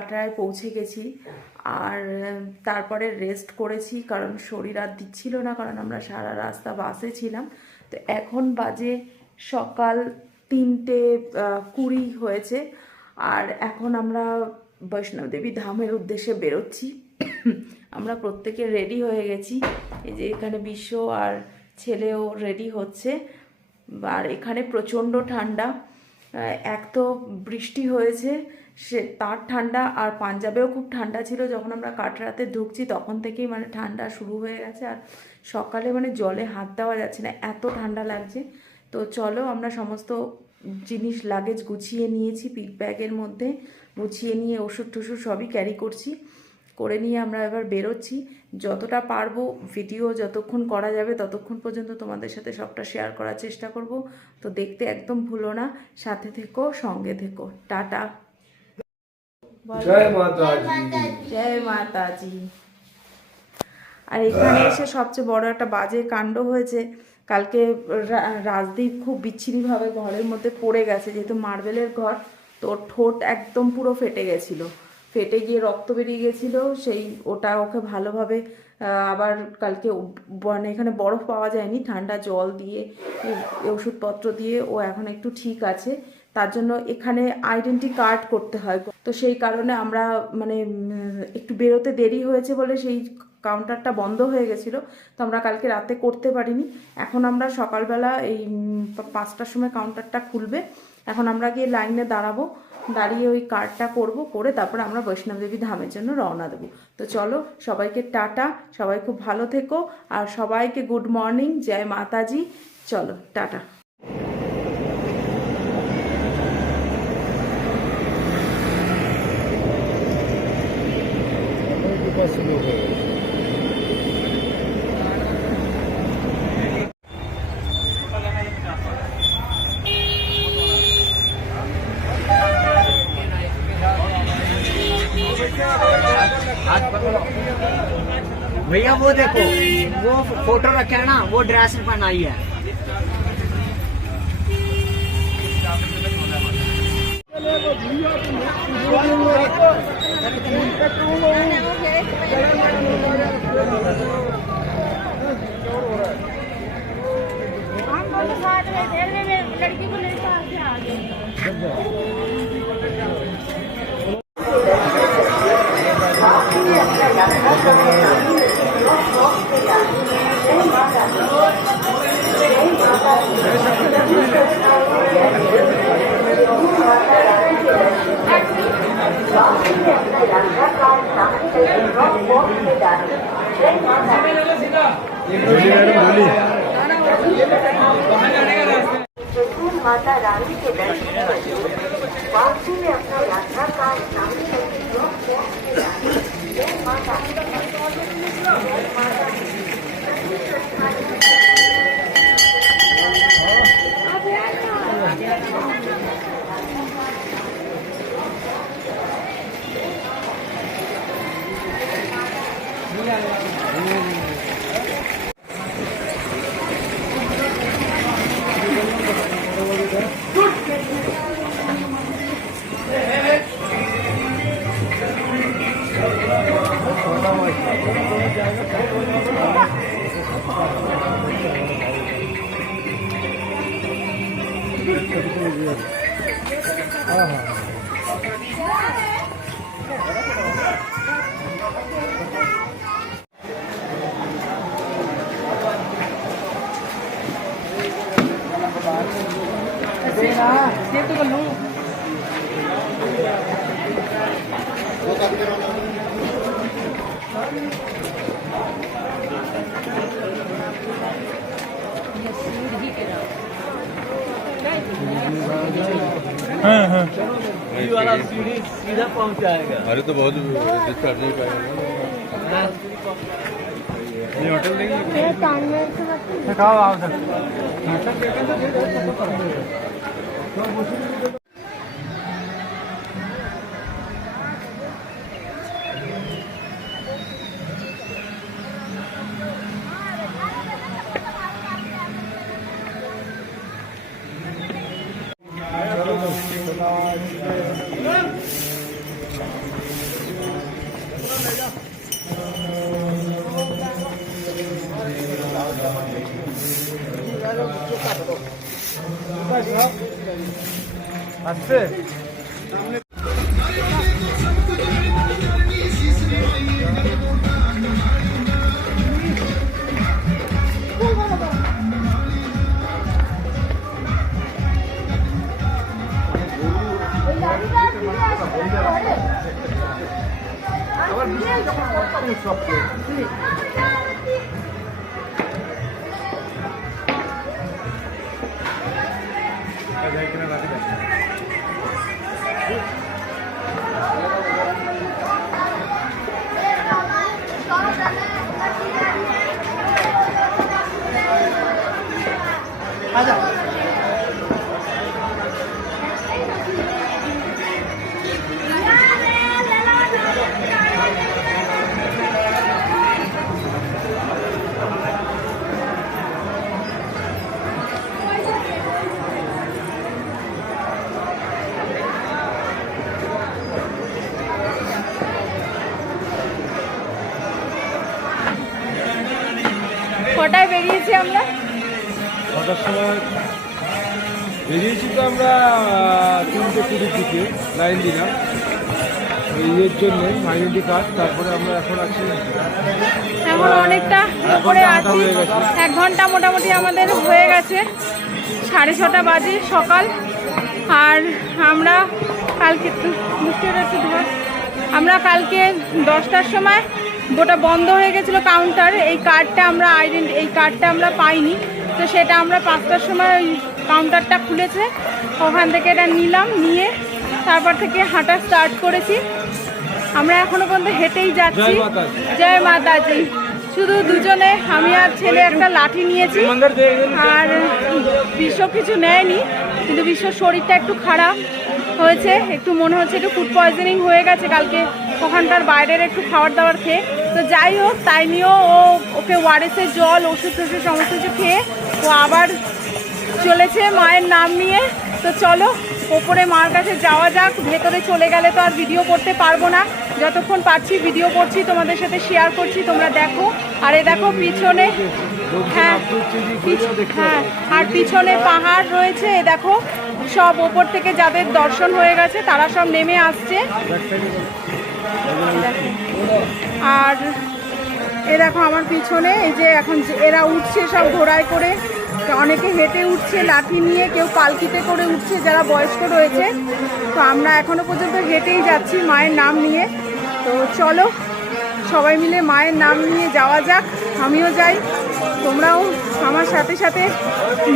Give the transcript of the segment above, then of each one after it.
কাটরায় পৌঁছে গেছি। আর তারপরে রেস্ট করেছি কারণ শরীর আর দিচ্ছিল না, কারণ আমরা সারা রাস্তা বাসে ছিলাম। তো এখন বাজে সকাল তিনটে কুড়ি হয়েছে। আর এখন আমরা বৈষ্ণবদেবী ধামের উদ্দেশ্যে বেরোচ্ছি। আমরা প্রত্যেকে রেডি হয়ে গেছি। এই যে এখানে বিশ্ব আর ছেলেও রেডি হচ্ছে। আর এখানে প্রচণ্ড ঠান্ডা। এক তো বৃষ্টি হয়েছে। সে তার ঠান্ডা আর পাঞ্জাবেও খুব ঠান্ডা ছিল। যখন আমরা কাটরাতে ঢুকছি তখন থেকেই মানে ঠান্ডা শুরু হয়ে গেছে। আর সকালে মানে জলে হাত দেওয়া যাচ্ছে না, এত ঠান্ডা লাগছে। তো চলো আমরা সমস্ত জিনিস লাগেজ গুছিয়ে নিয়েছি পিক ব্যাগের মধ্যে গুছিয়ে নিয়ে ওষুধ টষুধ সবই ক্যারি করছি। করে নিয়ে আমরা এবার বেরোচ্ছি। যতটা পারব ভিডিও যতক্ষণ করা যাবে ততক্ষণ পর্যন্ত তোমাদের সাথে সবটা শেয়ার করার চেষ্টা করব। তো দেখতে একদম ভুলো না, সাথে থেকো, সঙ্গে থেকো। টাটা। জয় মাতা জি জয় মাতাজি। আর এখানে এসে সবচেয়ে বড় একটা বাজে কাণ্ড হয়েছে। কালকে রাজদীপ খুব বিচ্ছিরিভাবে ঘরের মধ্যে পড়ে গেছে। যেহেতু মার্বেলের ঘর তো ঠোঁট একদম পুরো ফেটে গেছিল। ফেটে গিয়ে রক্ত বেরিয়ে গেছিল। সেই ওটা ওকে ভালোভাবে আহ, আবার কালকে ও- মানে এখানে বরফ পাওয়া যায়নি। ঠান্ডা জল দিয়ে ওষুধপত্র দিয়ে ও এখন একটু ঠিক আছে। তার জন্য এখানে আইডেন্টি কার্ড করতে হয়। তো সেই কারণে আমরা মানে একটু বেরোতে দেরি হয়েছে বলে সেই কাউন্টারটা বন্ধ হয়ে গেছিল। তো আমরা কালকে রাতে করতে পারিনি। এখন আমরা সকালবেলা এই পাঁচটার সময় কাউন্টারটা খুলবে। এখন আমরা গিয়ে লাইনে দাঁড়াবো। দাঁড়িয়ে ওই কার্ডটা করব, করে তারপর আমরা বৈষ্ণবদেবী ধামের জন্য রওনা দেবো। তো চলো, সবাইকে টাটা, সবাই খুব ভালো থেকো। আর সবাইকে গুড মর্নিং জয় মাতাজি। চলো, টাটা। भैया वो देखो वो फ़ोटो रखे है ना वो ड्रेस बनाई है। 的。 음. ਹਾਂ ਹਾਂ ये वाला सीढ़ी सीधा पहुंच जाएगा अरे तो बहुत डिस्टर्बेंस का ये होटल देखिए कान में दिखाओ आप আসছে? লাইন দিলাম। ইয়ের জন্যে মাইনেটি কাজ তারপরে আমরা এখন আছি। এখন অনেকটা উপরে আছি। এক ঘণ্টা মোটামুটি আমাদের হয়ে গেছে। সাড়ে ছটা বাজে সকাল। আর আমরা কালকে আমরা কালকে দশটার সময় গোটা বন্ধ হয়ে গেছিল কাউন্টার এই কার্ডটা আমরা আইডেন্টি এই কার্ডটা আমরা পাইনি। তো সেটা আমরা পাঁচটার সময় ওই কাউন্টারটা খুলেছে। ওখান থেকে এটা নিলাম নিয়ে তারপর থেকে হাঁটা স্টার্ট করেছি। আমরা এখনও পর্যন্ত হেঁটেই যাচ্ছি। জয় মাতাজি। শুধু দুজনে আমি আর ছেলে একটা লাঠি নিয়েছি। আর বিশ্ব কিছু নেয়নি কিন্তু বিশ্বর শরীরটা একটু খারাপ হয়েছে। একটু মনে হচ্ছে একটু ফুড পয়জনিং হয়ে গেছে কালকে। ওখানকার বাইরের একটু খাবার দাবার খেয়ে। তো যাই হোক তাই নিয়েও ও ওকে ওয়ারেসের জল ওষুধ টষুধ সমস্ত কিছু খেয়ে ও আবার চলেছে মায়ের নাম নিয়ে। তো চলো ওপরে মার কাছে যাওয়া যাক, ভেতরে চলে গেলে তো আর ভিডিও করতে পারব না। যতক্ষণ পাচ্ছি ভিডিও করছি, তোমাদের সাথে শেয়ার করছি, তোমরা দেখো। আর এ দেখো পিছনে হ্যাঁ হ্যাঁ আর পিছনে পাহাড় রয়েছে, এ দেখো। সব ওপর থেকে যাদের দর্শন হয়ে গেছে, তারা সব নেমে আসছে। আর এ দেখো আমার পিছনে, এই যে এখন এরা উঠছে সব ঘোড়ায় করে। অনেকে হেঁটে উঠছে, লাঠি নিয়ে কেউ পালকিতে করে উঠছে, যারা বয়স্ক রয়েছে। তো আমরা এখনও পর্যন্ত হেঁটেই যাচ্ছি মায়ের নাম নিয়ে। তো চলো, সবাই মিলে মায়ের নাম নিয়ে যাওয়া যাক, আমিও যাই। তোমরাও আমার সাথে সাথে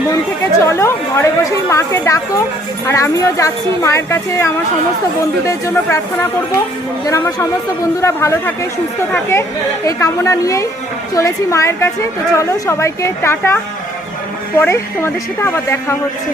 মন থেকে চলো, ঘরে বসেই মাকে ডাকো, আর আমিও যাচ্ছি মায়ের কাছে আমার সমস্ত বন্ধুদের জন্য প্রার্থনা করব, যেন আমার সমস্ত বন্ধুরা ভালো থাকে, সুস্থ থাকে। এই কামনা নিয়েই চলেছি মায়ের কাছে। তো চলো সবাইকে টাটা। পরে তোমাদের সাথে আবার দেখা হচ্ছে।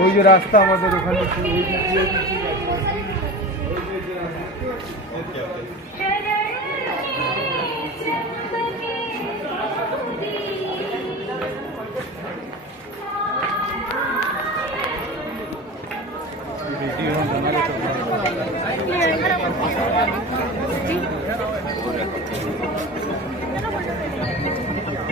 ওই যে রাস্তা আমাদের ওখানে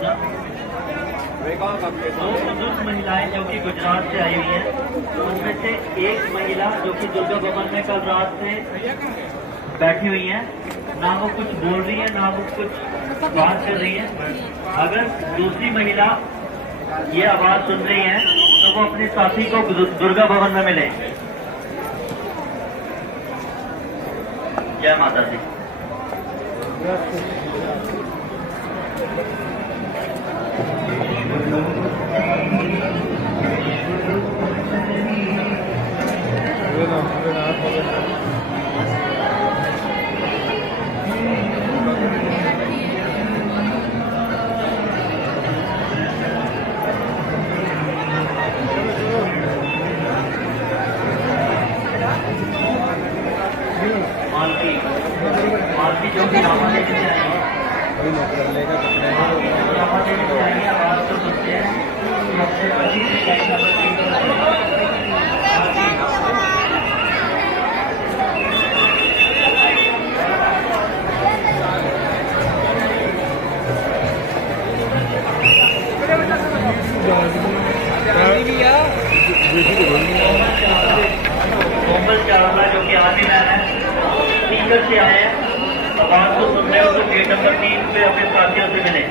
दो बुज़ुर्ग महिलाएँ जो कि गुजरात से आई हुई हैं। उनमें से एक महिला जो कि दुर्गा भवन में कल रात से बैठी हुई हैं। ना वो कुछ बोल रही है, ना वो कुछ बात कर रही है। अगर दूसरी महिला ये आवाज़ सुन रही है तो वो अपने साथी को दुर्गा भवन में मिले। जय माता दी। नंबर तीन पे अपने साथियों से मिले।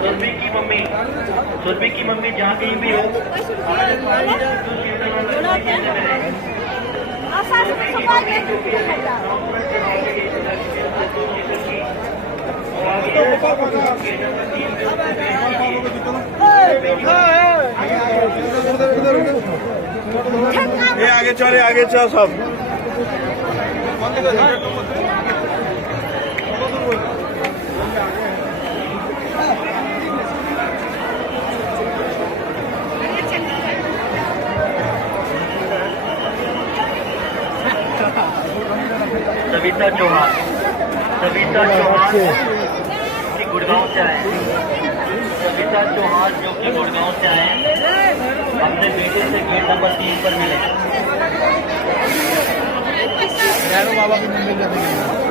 सुरभि की मम्मी सुरभि की मम्मी जहाँ कहीं भी हो আগে চলে আগে চ সব। सविता चौहान सविता चौहान की गुड़गांव से आए सविता चौहान जो कि गुड़गांव से आए हैं अपने बेटे से गेट नंबर तीन पर मिले जो कि दिल्ली से हैं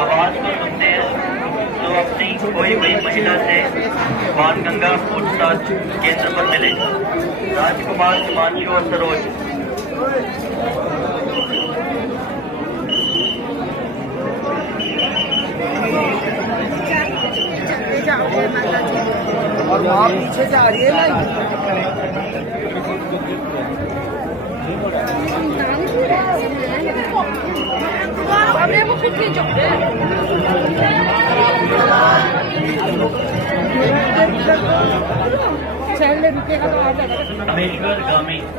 आवाज़ को सुनते हैं तो अपनी कोई भी महिला से बाण पूछताछ केंद्र पर मिले राजकुमार हिमांशु और सरोज। और वहाँ पीछे जा रही है ना रामेश्वर गामी रामेश्वर गोपी जो कि दरभंगा से आए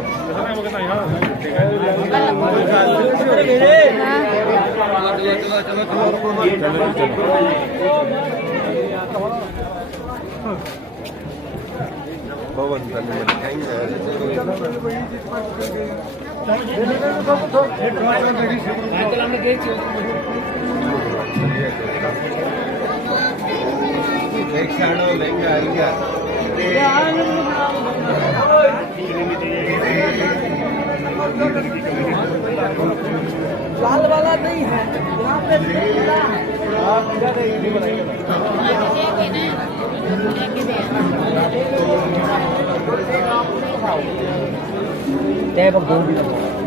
ਪਵਨ ਤਾਂ ਮੈਂ ਕਹਿੰਦਾ ਮੈਂ ਤਾਂ ਮੈਂ ਗਏ ਚੋ ਇੱਕ ਸਾਣੋ ਲਹਿੰਗਾ ਆ ਗਿਆ ਤੇ लाल वाला नहीं है। यहाँ पे जय हाँ। भगवान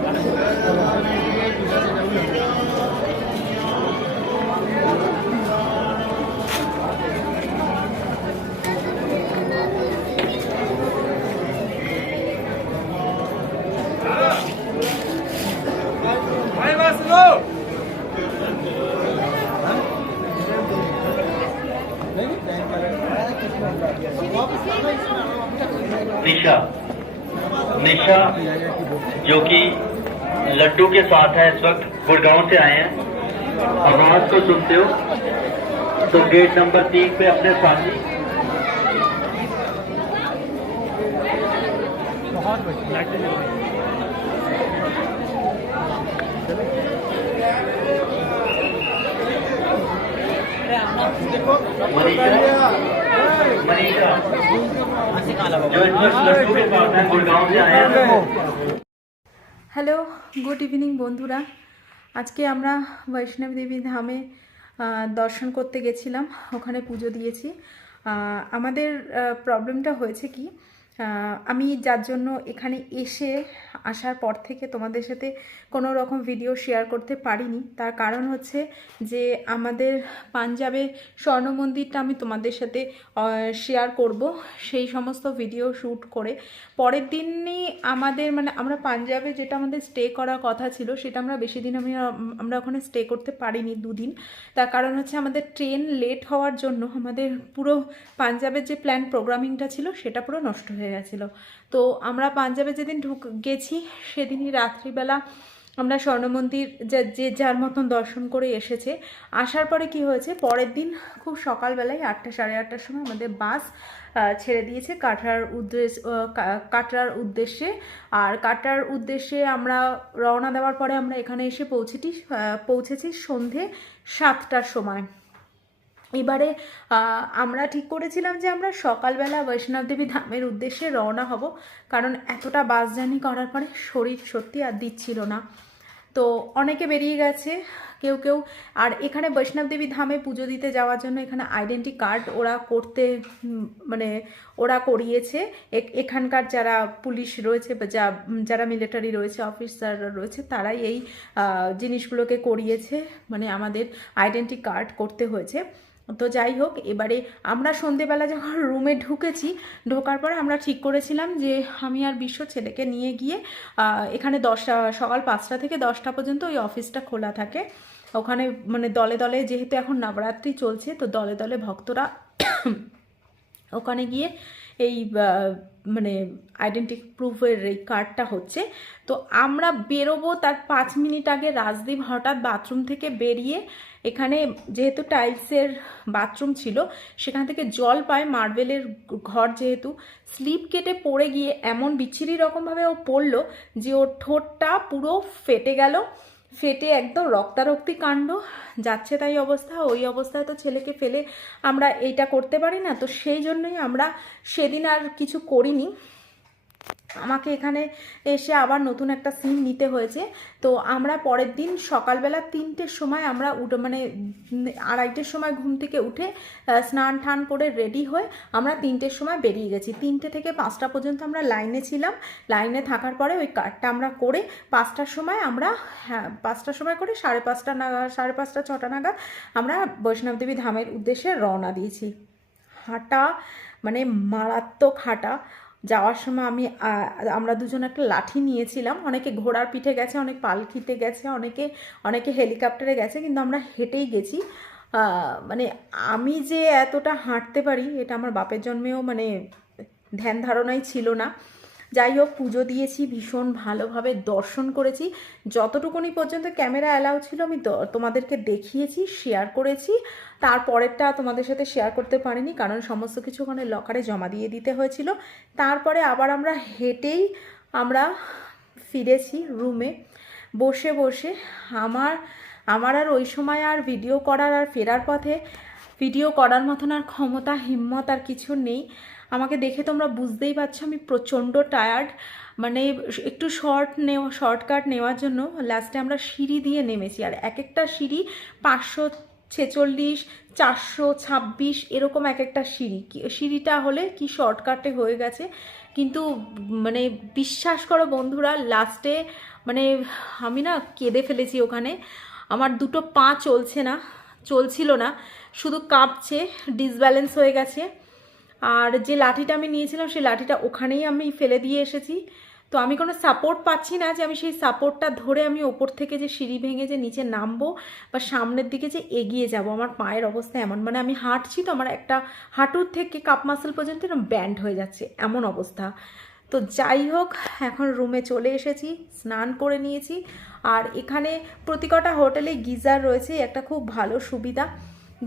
निशा। निशा जो कि लड्डू के साथ है इस वक्त गुड़गांव से आए हैं। आवाज़ को सुनते हो तो गेट नंबर तीन पे अपने साथी। मनीषा হ্যালো গুড ইভিনিং বন্ধুরা। আজকে আমরা বৈষ্ণব দেবী ধামে দর্শন করতে গেছিলাম। ওখানে পুজো দিয়েছি। আমাদের প্রবলেমটা হয়েছে কি? আমি যার জন্য এখানে এসে আসার পর থেকে তোমাদের সাথে কোনো রকম ভিডিও শেয়ার করতে পারিনি। তার কারণ হচ্ছে যে আমাদের পাঞ্জাবে স্বর্ণ মন্দিরটা আমি তোমাদের সাথে শেয়ার করব। সেই সমস্ত ভিডিও শ্যুট করে। পরের দিনই আমাদের মানে আমরা পাঞ্জাবে যেটা আমাদের স্টে করার কথা ছিল, সেটা আমরা বেশি দিন আমি আমরা ওখানে স্টে করতে পারিনি দুদিন। তার কারণ হচ্ছে আমাদের ট্রেন লেট হওয়ার জন্য আমাদের পুরো পাঞ্জাবের যে প্ল্যান প্রোগ্রামিংটা ছিল, সেটা পুরো নষ্ট হয়ে গেছিল। তো আমরা পাঞ্জাবে যেদিন ঢুক গেছি সেদিনই রাত্রিবেলা আমরা স্বর্ণ মন্দির যে যার মতন দর্শন করে এসেছে। আসার পরে কি হয়েছে? পরের দিন খুব সকালবেলায় আটটা সাড়ে আটটার সময় আমাদের বাস ছেড়ে দিয়েছে কাটরার উদ্দেশ্য কাটরার উদ্দেশ্যে। আর কাটরার উদ্দেশ্যে আমরা রওনা দেওয়ার পরে আমরা এখানে এসে আহ, পৌঁছেছি সন্ধে সাতটার সময়। এবারে আমরা ঠিক করেছিলাম যে আমরা সকালবেলা বৈষ্ণব দেবী ধামের উদ্দেশ্যে রওনা হব। কারণ এতটা বাস জার্নি করার পরে শরীর সত্যি আর দিচ্ছিল না। তো অনেকে বেরিয়ে গেছে, কেউ কেউ। আর এখানে বৈষ্ণব দেবী ধামে পুজো দিতে যাওয়ার জন্য এখানে আইডেন্টি কার্ড ওরা করতে মানে ওরা করিয়েছে। এখানকার যারা পুলিশ রয়েছে বা যা, যারা মিলিটারি রয়েছে অফিসাররা রয়েছে, তারাই এই জিনিসগুলোকে করিয়েছে। মানে আমাদের আইডেন্টি কার্ড করতে হয়েছে। তো যাই হোক, এবারে আমরা সন্ধেবেলা যখন রুমে ঢুকেছি, ঢোকার পরে আমরা ঠিক করেছিলাম যে আমি আর বিশ্ব ছেলেকে নিয়ে গিয়ে এখানে দশটা, সকাল পাঁচটা থেকে দশটা পর্যন্ত ওই অফিসটা খোলা থাকে। ওখানে মানে দলে দলে যেহেতু এখন নবরাত্রি চলছে, তো দলে দলে ভক্তরা ওখানে গিয়ে এই মানে আইডেন্টি প্রুফের এই কার্ডটা হচ্ছে। তো আমরা বেরোবো তার পাঁচ মিনিট আগে রাজদীপ হঠাৎ বাথরুম থেকে বেরিয়ে এখানে যেহেতু টাইলসের বাথরুম ছিল, সেখান থেকে জল পায় মার্বেলের ঘর যেহেতু। স্লিপ কেটে পড়ে গিয়ে এমন বিচ্ছিরি রকমভাবে ও পড়ল যে ওর ঠোঁটটা পুরো ফেটে গেল। ফেটে একদম রক্তারক্তি কাণ্ড, যাচ্ছে তাই অবস্থা, ওই অবস্থায় তো ছেলেকে ফেলে আমরা এইটা করতে পারি না, তো সেই জন্যই আমরা সেদিন আর কিছু করিনি। আমাকে এখানে এসে আবার নতুন একটা সিম নিতে হয়েছে। তো আমরা পরের দিন সকালবেলা তিনটের সময় আমরা উঠে মানে আড়াইটের সময় ঘুম থেকে উঠে স্নান টান করে রেডি হয়ে আমরা তিনটের সময় বেরিয়ে গেছি। তিনটে থেকে পাঁচটা পর্যন্ত আমরা লাইনে ছিলাম। লাইনে থাকার পরে ওই কার্ডটা আমরা করে পাঁচটার সময় আমরা হ্যাঁ পাঁচটার সময় করে সাড়ে পাঁচটা নাগাদ সাড়ে পাঁচটা, ছটা নাগাদ আমরা বৈষ্ণবদেবী ধামের উদ্দেশ্যে রওনা দিয়েছি। হাঁটা মানে মারাত্মক হাঁটা। যাওয়ার সময় আমি আমরা দুজন একটা লাঠি নিয়েছিলাম। অনেকে ঘোড়ার পিঠে গেছে, অনেক পালকিতে গেছে, অনেকে অনেকে হেলিকপ্টারে গেছে, কিন্তু আমরা হেঁটেই গেছি। মানে আমি যে এতটা হাঁটতে পারি, এটা আমার বাপের জন্মেও মানে ধ্যান ধারণাই ছিল না। যাই হোক, পুজো দিয়েছি, ভীষণ ভালোভাবে দর্শন করেছি। যতটুকুনি পর্যন্ত ক্যামেরা অ্যালাউ ছিল, আমি তোমাদেরকে দেখিয়েছি শেয়ার করেছি। তারপরেরটা তোমাদের সাথে শেয়ার করতে পারিনি, কারণ সমস্ত কিছু ওখানে লকারে জমা দিয়ে দিতে হয়েছিল। তারপরে আবার আমরা হেঁটেই আমরা ফিরেছি রুমে বসে বসে আমার আমার আর ওই সময় আর ভিডিও করার আর ফেরার পথে ভিডিও করার মতন আর ক্ষমতা, হিম্মত আর কিছু নেই। আমাকে দেখে তোমরা বুঝতেই পারছ আমি প্রচণ্ড টায়ার্ড মানে একটু শর্ট নেওয়া শর্টকাট নেওয়ার জন্য লাস্টে আমরা সিঁড়ি দিয়ে নেমেছি। আর এক একটা সিঁড়ি পাঁচশো ছেচল্লিশ, চারশো ছাব্বিশ এরকম এক একটা সিঁড়ি সিঁড়িটা হলে কি শর্টকাটে হয়ে গেছে। কিন্তু মানে বিশ্বাস করো বন্ধুরা লাস্টে মানে আমি না কেঁদে ফেলেছি ওখানে। আমার দুটো পা চলছে না, চলছিল না। শুধু কাঁপছে ডিসব্যালেন্স হয়ে গেছে। আর যে লাঠিটা আমি নিয়েছিলাম, সেই লাঠিটা ওখানেই আমি ফেলে দিয়ে এসেছি। তো আমি কোনো সাপোর্ট পাচ্ছি না যে আমি সেই সাপোর্টটা ধরে আমি ওপর থেকে যে সিঁড়ি ভেঙে যে নিচে নামবো বা সামনের দিকে যে এগিয়ে যাব। আমার পায়ের অবস্থা এমন মানে আমি হাঁটছি তো, আমার একটা হাঁটুর থেকে কাপ মাসল পর্যন্ত এরকম ব্যান্ড হয়ে যাচ্ছে, এমন অবস্থা। তো যাই হোক, এখন রুমে চলে এসেছি, স্নান করে নিয়েছি। আর এখানে প্রতি কটা হোটেলে গিজার রয়েছে, একটা খুব ভালো সুবিধা।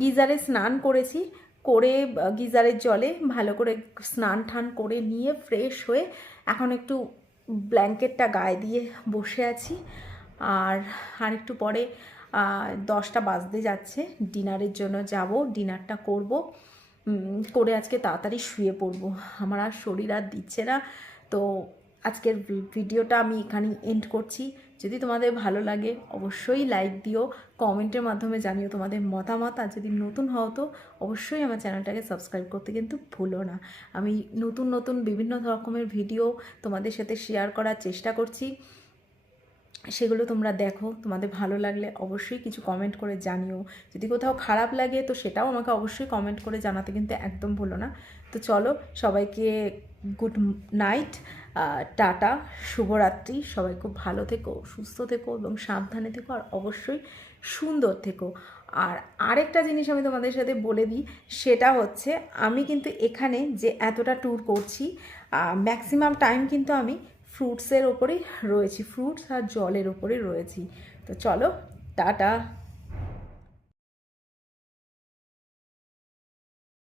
গিজারে স্নান করেছি করে গিজারের জলে ভালো করে স্নান টান করে নিয়ে ফ্রেশ হয়ে এখন একটু ব্ল্যাঙ্কেটটা গায়ে দিয়ে বসে আছি। আর আর একটু পরে দশটা বাজতে যাচ্ছে। ডিনারের জন্য যাব, ডিনারটা করব। করে আজকে তাড়াতাড়ি শুয়ে পড়ব। আমার আর শরীর আর দিচ্ছে না। তো আজকের ভিডিওটা আমি এখানেই এন্ড করছি। যদি তোমাদের ভালো লাগে, অবশ্যই লাইক দিও কমেন্টের মাধ্যমে জানিও তোমাদের মতামত। আর যদি নতুন হও তো, অবশ্যই আমার চ্যানেলটাকে সাবস্ক্রাইব করতে কিন্তু ভুলো না। আমি নতুন নতুন বিভিন্ন রকমের ভিডিও তোমাদের সাথে শেয়ার করার চেষ্টা করছি। সেগুলো তোমরা দেখো, তোমাদের ভালো লাগলে অবশ্যই কিছু কমেন্ট করে জানিও। যদি কোথাও খারাপ লাগে তো সেটাও আমাকে অবশ্যই কমেন্ট করে জানাতে কিন্তু একদম ভুলো না। তো চলো, সবাইকে গুড নাইট টাটা, শুভরাত্রি। সবাই খুব ভালো থেকো, সুস্থ থেকো এবং সাবধানে থেকো আর অবশ্যই সুন্দর থেকো। আর আরেকটা জিনিস আমি তোমাদের সাথে বলে দিই, সেটা হচ্ছে আমি কিন্তু এখানে যে এতটা ট্যুর করছি ম্যাক্সিমাম টাইম কিন্তু আমি ফ্রুটসের ওপরেই রয়েছি ফ্রুটস আর জলের ওপরে রয়েছি। তো চলো, টাটা।